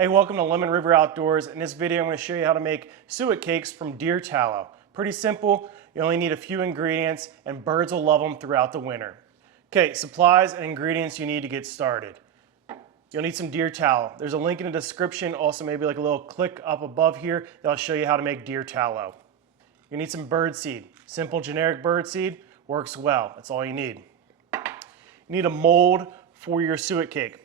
Hey, welcome to Lemon River Outdoors. In this video, I'm going to show you how to make suet cakes from deer tallow. Pretty simple. You only need a few ingredients, and birds will love them throughout the winter. Okay, supplies and ingredients you need to get started. You'll need some deer tallow. There's a link in the description, also maybe like a little click up above here that'll show you how to make deer tallow. You need some bird seed. Simple generic bird seed works well. That's all you need. You need a mold for your suet cake.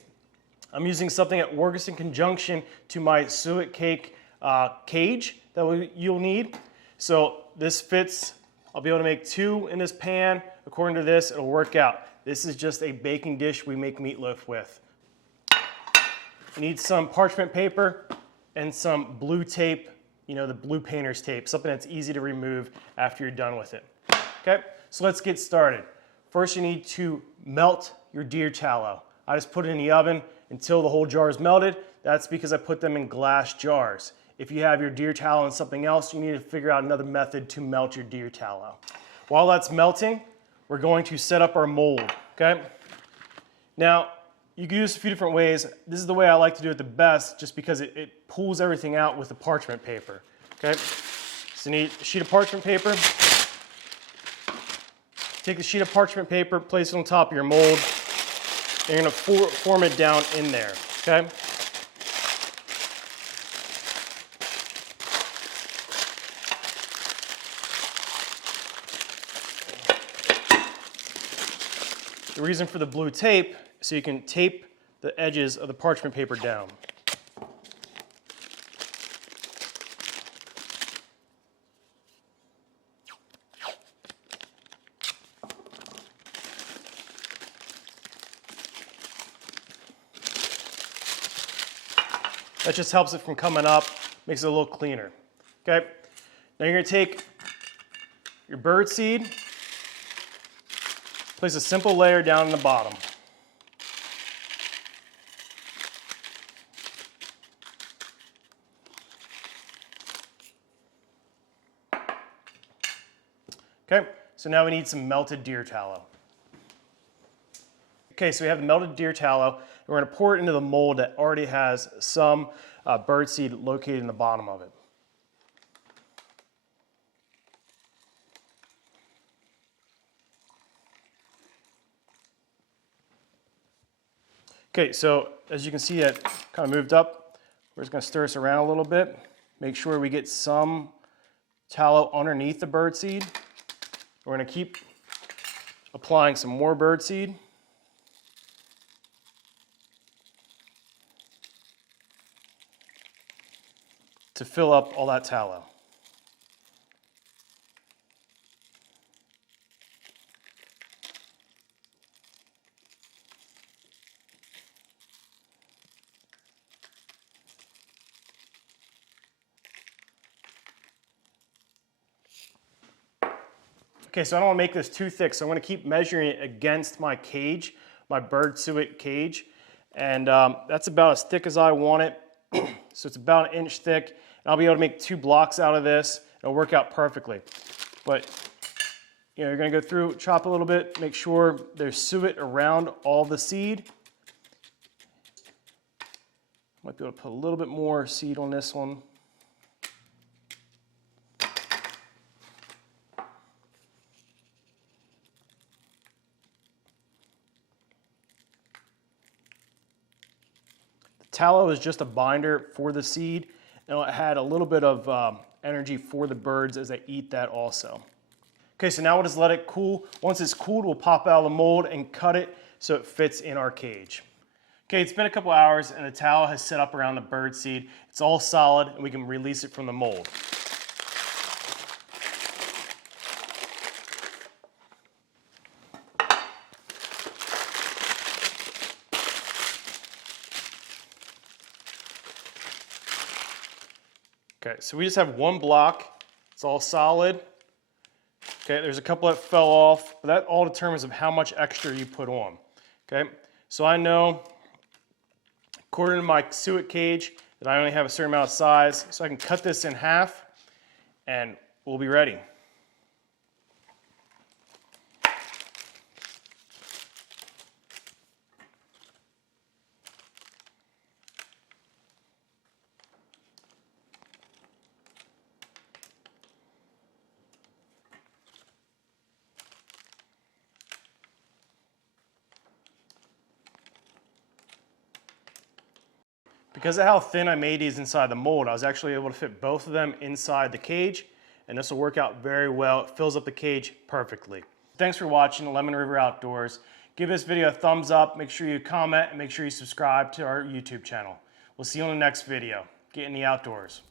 I'm using something that works in conjunction to my suet cake cage that you'll need. So this fits. I'll be able to make 2 in this pan. According to this, it'll work out. This is just a baking dish we make meatloaf with. You need some parchment paper and some blue tape, the blue painter's tape, something that's easy to remove after you're done with it. Okay, so let's get started. First, you need to melt your deer tallow. I just put it in the oven until the whole jar is melted. That's because I put them in glass jars. If you have your deer tallow in something else, you need to figure out another method to melt your deer tallow. While that's melting, we're going to set up our mold, okay? Now, you can do this a few different ways. This is the way I like to do it the best, just because it pulls everything out with the parchment paper, okay? So you need a sheet of parchment paper. Take the sheet of parchment paper, place it on top of your mold. You're going to form it down in there, okay? The reason for the blue tape is so you can tape the edges of the parchment paper down. That just helps it from coming up, makes it a little cleaner. Okay? Now you're going to take your bird seed, place a simple layer down in the bottom. Okay, so now we need some melted deer tallow. Okay, so we have the melted deer tallow. We're going to pour it into the mold that already has some bird seed located in the bottom of it. Okay, so as you can see, it kind of moved up. We're just going to stir this around a little bit. Make sure we get some tallow underneath the bird seed. We're going to keep applying some more bird seed. To fill up all that tallow. Okay, so I don't want to make this too thick, so I'm going to keep measuring it against my cage, my bird suet cage, and that's about as thick as I want it. So it's about 1 inch thick, and I'll be able to make 2 blocks out of this. It'll work out perfectly. But you're going to go through, chop a little bit, make sure there's suet around all the seed. Might be able to put a little bit more seed on this one. Tallow is just a binder for the seed, and it had a little bit of energy for the birds as they eat that also. Okay, so now we'll just let it cool. Once it's cooled, we'll pop out of the mold and cut it so it fits in our cage. Okay, it's been a couple hours and the tallow has set up around the bird seed. It's all solid and we can release it from the mold. Okay, so we just have 1 block. It's all solid. Okay, there's a couple that fell off, but that all determines of how much extra you put on. Okay, so I know, according to my suet cage, that I only have a certain amount of size, so I can cut this in half, and we'll be ready. Because of how thin I made these inside the mold, I was actually able to fit both of them inside the cage, and this will work out very well. It fills up the cage perfectly. Thanks for watching Lemon River Outdoors. Give this video a thumbs up, make sure you comment, and make sure you subscribe to our YouTube channel. We'll see you on the next video. Get in the outdoors.